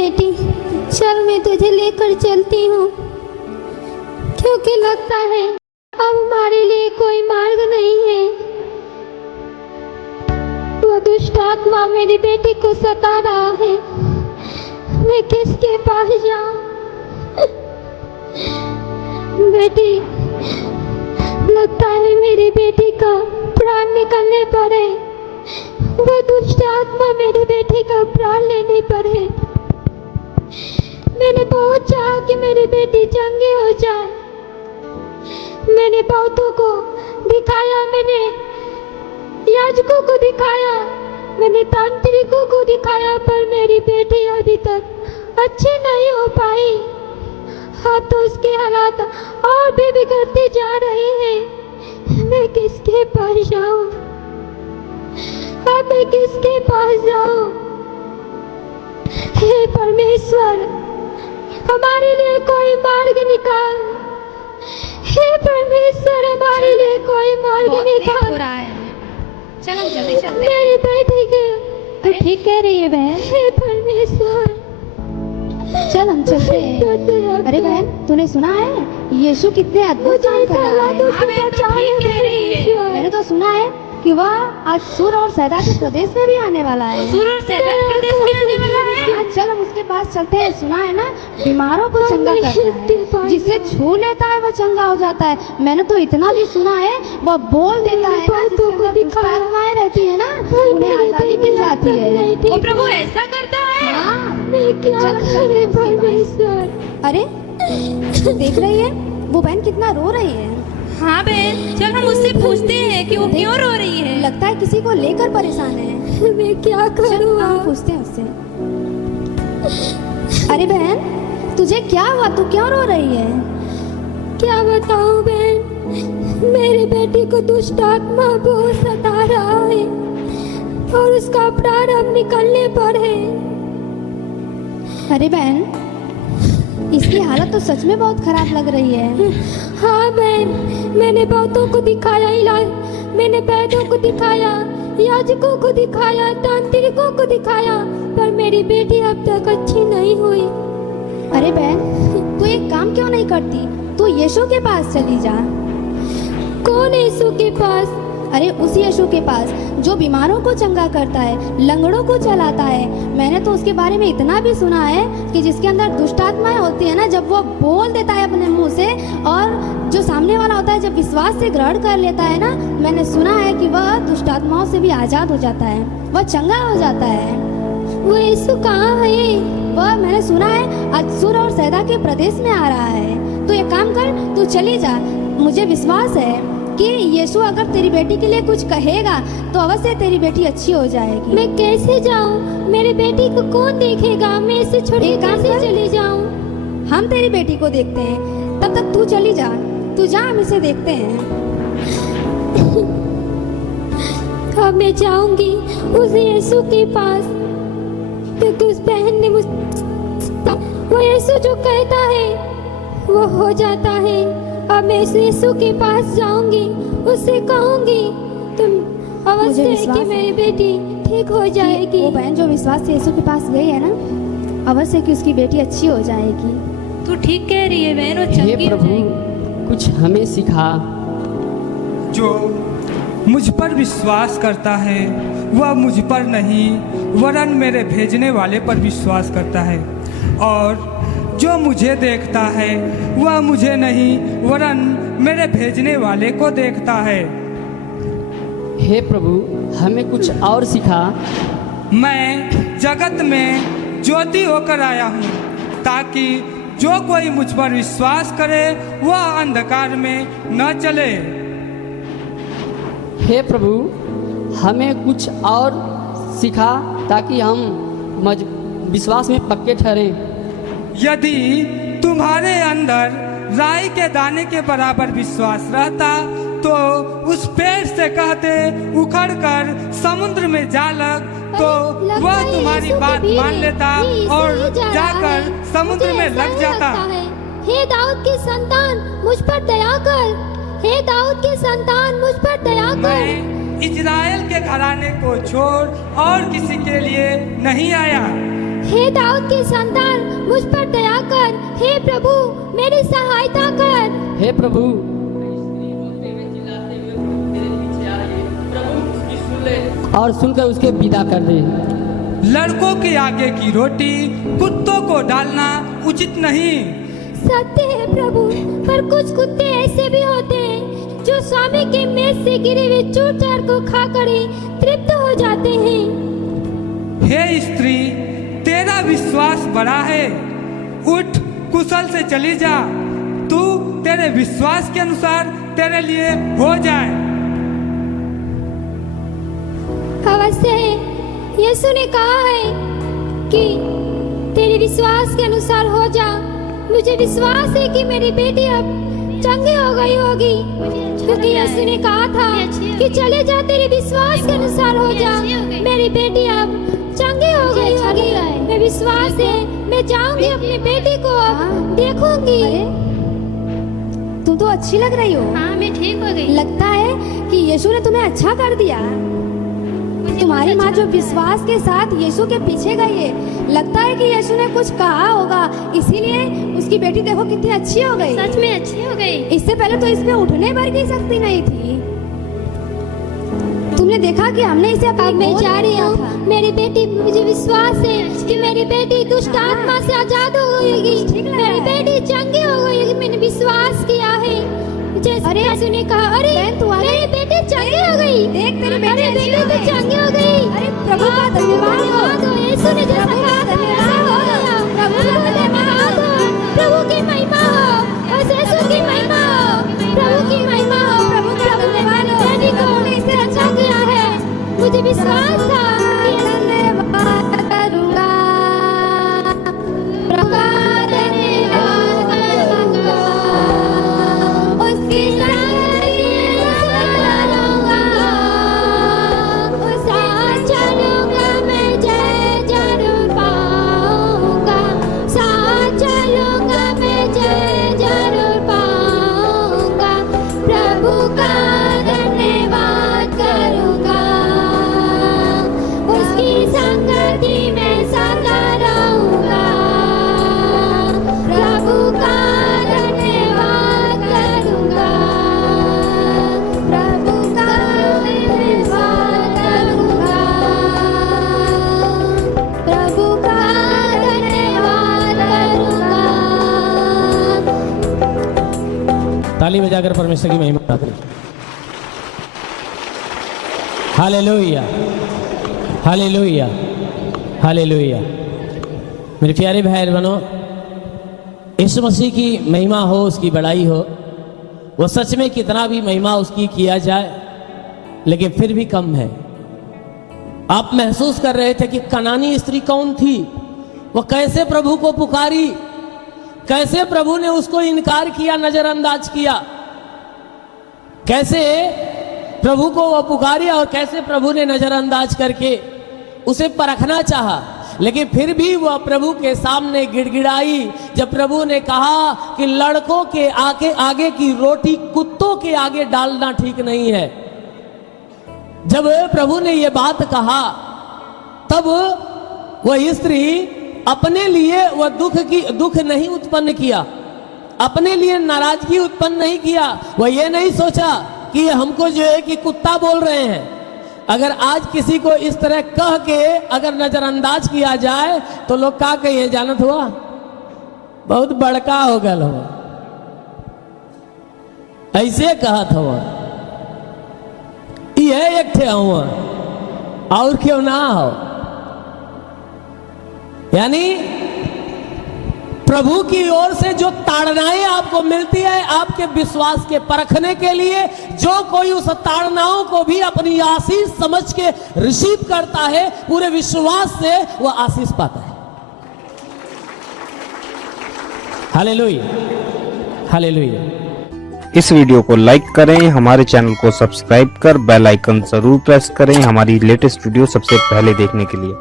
बेटी, चल मैं तुझे लेकर चलती हूँ, क्योंकि लगता है अब हमारे लिए कोई मार्ग नहीं है। वो दुष्ट आत्मा मेरी बेटी को सता रहा है, मैं किसके पास जाऊं? बेटी, लगता है मेरी बेटी का प्राण निकलने पर है। वो दुष्ट आत्मा मेरी बेटी का प्राण लेने पर है। मैंने बहुत चाहा कि मेरी बेटी चंगी हो जाए। मैंने बहुतों को दिखाया, मैंने याजकों को दिखाया, मैंने तांत्रिकों को दिखाया, पर मेरी बेटी अभी तक अच्छी नहीं हो पाई। अब तो उसके हालात और भी बिगड़ते जा रहे हैं। मैं किसके पास जाऊं? अब मैं किसके पास जाऊं? हे परमेश्वर, हमारे लिए कोई मार्ग निकाल। हे परमेश्वर, हमारे लिए कोई मार्ग निकाल। चलो जल्दी चलते। मेरी बेटी के तू ठीक कह रही है बहन। हे परमेश्वर, चल हम चलते हैं। अरे बहन, तूने सुना है यीशु कितने अद्भुत काम कर रहा है? मैंने तो सुना है कि वह आज सूर और सैदा के प्रदेश में भी आने वाला है। सूर और सैदा के प्रदेश में आने वाला है। आज चल हम उसके पास चलते हैं। सुना है ना, बीमारों को चंगा करता है, जिसे छू लेता है वह चंगा हो जाता है। मैंने तो इतना भी सुना है, वह बोल देता है ना, जिसके आत्माएं रहती है ना, उन्हें आजादी मिल जाती है। वो प्रभु ऐसा करता है। हाँ, मैं क्या करूं परमेश्वर? अरे देख रही है वो बहन कितना रो रही है। हाँ बहन, चल हम उससे पूछते हैं कि वो क्यों रो रही है। लगता है किसी को लेकर परेशान है। मैं क्या करूं? हम पूछते हैं उससे। अरे बहन, तुझे क्या हुआ? तू क्यों रो रही है? क्या बताऊं बहन, मेरी बेटी को दुष्ट आत्मा बहुत सता रहा है और उसका प्राण अब निकलने पर है। अरे बहन, इसकी हालत तो सच में बहुत खराब लग रही है। हाँ बहन, मैंने बहुतों को दिखाया इलाज, मैंने वैद्यों को दिखाया, याजकों को दिखाया, तांत्रिकों को दिखाया, पर मेरी बेटी अब तक अच्छी नहीं हुई। अरे बहन, तू एक काम क्यों नहीं करती? तू यीशु के पास चली जा। कौन यीशु के पास? अरे उस यीशु के पास जो बीमारों को चंगा करता है, लंगड़ों को चलाता है। मैंने तो उसके बारे में इतना भी सुना है कि जिसके अंदर दुष्ट आत्माएं होती है ना, जब वो बोल देता है अपने मुंह से, और जो सामने वाला होता है जब विश्वास से ग्रहण कर लेता है ना, मैंने सुना है कि वह दुष्ट आत्माओं से भी आजाद हो जाता है, वह चंगा हो जाता है। वो यीशु कहाँ है? वह मैंने सुना है आज सूर और सैदा के प्रदेश में आ रहा है। तू एक काम कर, तू चली जा। मुझे विश्वास है कि यीशु अगर तेरी बेटी के लिए कुछ कहेगा तो अवश्य तेरी बेटी अच्छी हो जाएगी। मैं कैसे जाऊं? मेरी बेटी को कौन देखेगा? मैं इसे छोड़ के कैसे चली जाऊं? हम तेरी बेटी को देखते हैं, तब तक तू चली जा। तू जा, हम इसे देखते हैं। अब मैं जाऊंगी उस यीशु के पास, क्योंकि उस बहन ने वो यीशु जो कहता है वो हो जाता है। अब मैं इस यीशु के पास जाऊंगी, उससे कहूंगी तुम अवश्य कि मेरी बेटी ठीक हो जाएगी। वो बहन जो विश्वास से यीशु के पास गई है ना, अवश्य कि उसकी बेटी अच्छी हो जाएगी। तू ठीक कह रही है बहन, वो हे चंगी हो प्रभु, जाएगी। कुछ हमें सिखा। जो मुझ पर विश्वास करता है वह मुझ पर नहीं वरन मेरे भेजने वाले पर विश्वास करता है, और जो मुझे देखता है वह मुझे नहीं वरन मेरे भेजने वाले को देखता है। हे प्रभु, हमें कुछ और सिखा। मैं जगत में ज्योति होकर आया हूँ, ताकि जो कोई मुझ पर विश्वास करे वह अंधकार में न चले। हे प्रभु, हमें कुछ और सिखा ताकि हम विश्वास में पक्के ठहरें। यदि तुम्हारे अंदर राई के दाने के बराबर विश्वास रहता तो उस पेड़ से कहते उखड़ कर समुद्र में जा लग, तो वह तुम्हारी बात मान लेता और जाकर समुद्र में लग जाता। हे दाऊद की संतान, मुझ पर दया कर। हे दाऊद की संतान, मुझ पर दया कर। मैं इजराइल के घराने को छोड़ और किसी के लिए नहीं आया। हे दाऊद की संतान, मुझ पर दया कर। हे प्रभु, मेरी सहायता कर। हे प्रभु, और सुनकर उसके विदा कर दे। लड़कों के आगे की रोटी कुत्तों को डालना उचित नहीं। सत्य है प्रभु, पर कुछ कुत्ते ऐसे भी होते हैं जो स्वामी के मेज से गिरे हुए चूर चार को खाकर ही तृप्त हो जाते हैं। हे स्त्री, तेरा विश्वास बड़ा है, उठ कुशल से चली जा। तू तेरे विश्वास के अनुसार तेरे लिए हो जाए। अवश्य है, यीशु ने कहा है कि तेरे विश्वास के अनुसार हो जा। मुझे विश्वास है कि मेरी बेटी अब चंगी हो गई होगी, क्योंकि यीशु ने कहा था कि चले जा, तेरे विश्वास के अनुसार हो जा। मेरी बेटी अब चंगी हो गई होगी। मैं विश्वास है, मैं जाऊंगी अपनी बेटी को अब देखूंगी। तुम तो अच्छी लग रही हो। हाँ, मैं ठीक हो गई। लगता है कि यीशु ने तुम्हें अच्छा कर दिया। तुम्हारी माँ जो विश्वास के साथ यीशु के पीछे गई है, लगता है कि यीशु ने कुछ कहा होगा, इसीलिए उसकी बेटी देखो कितनी अच्छी हो गई। सच में अच्छी हो गई। इससे पहले तो इसमें उठने भर की शक्ति नहीं थी। तुमने देखा कि हमने इसे अब मैं जा रही हूँ। मेरी बेटी, मुझे विश्वास है कि मेरी बेटी दुष्ट आत्मा से आजाद हो गई। मेरी बेटी चंगी हो गई। मैंने विश्वास किया है, अरे यीशु ने कहा। अरे मेरी बेटी चंगी हो गई। देख, तेरी बेटी तो चंगी हो गई। अरे प्रभु का धन्यवाद हो। तो यीशु ने जैसा कहा था वैसा हो गया। प्रभु की महिमा हो, बस यीशु की महिमा हो, प्रभु की महिमा हो। प्रभु का धन्यवाद हो। बेटी को इसे अच्छा किया है। मुझे विश्वास था कि धन्यवाद करूंगा, प्रभु का धन्यवाद करूंगा। उसकी साथ चलूंगा मैं, जय जरूर पाऊंगा। साथ चलूंगा मैं, जय जरूर पाऊंगा। प्रभु का धन्यवाद करूंगा। उसकी संगति में सदा रहूंगा। प्रभु का धन्यवाद करूंगा। प्रभु का धन्यवाद करूंगा। प्रभु का धन्यवाद करूंगा। ताली बजाकर परमेश्वर की महिमा करें। Hallelujah, hallelujah, hallelujah. मेरे प्यारे भाई बहनों, यीशु मसीह की महिमा हो, उसकी बड़ाई हो, वो सच में कितना भी महिमा उसकी किया जाए लेकिन फिर भी कम है। आप महसूस कर रहे थे कि कनानी स्त्री कौन थी, वो कैसे प्रभु को पुकारी, कैसे प्रभु ने उसको इनकार किया, नजरअंदाज किया, कैसे प्रभु को वो पुकारिया और कैसे प्रभु ने नजरअंदाज करके उसे परखना चाहा, लेकिन फिर भी वह प्रभु के सामने गिड़गिड़ाई जब प्रभु ने कहा कि लड़कों के आगे की रोटी कुत्तों के आगे डालना ठीक नहीं है। जब प्रभु ने यह बात कहा तब वह स्त्री अपने लिए वह दुख नहीं उत्पन्न किया, अपने लिए नाराजगी उत्पन्न नहीं किया। वह ये नहीं सोचा कि हमको जो है कि कुत्ता बोल रहे हैं। अगर आज किसी को इस तरह कह के अगर नजरअंदाज किया जाए तो लोग क्या कहिए जानत हुआ, बहुत बड़का हो गल हो, ऐसे कहत हुआ, यह एक थे हुआ और क्यों ना हो। यानी प्रभु की ओर से जो ताड़नाएं आपको मिलती है आपके विश्वास के परखने के लिए, जो कोई उस ताड़नाओं को भी अपनी आशीष समझ के रिसीव करता है, पूरे विश्वास से वह आशीष पाता है। Hallelujah, hallelujah. इस वीडियो को लाइक करें, हमारे चैनल को सब्सक्राइब कर बेल आइकन जरूर प्रेस करें हमारी लेटेस्ट वीडियो सबसे पहले देखने के लिए।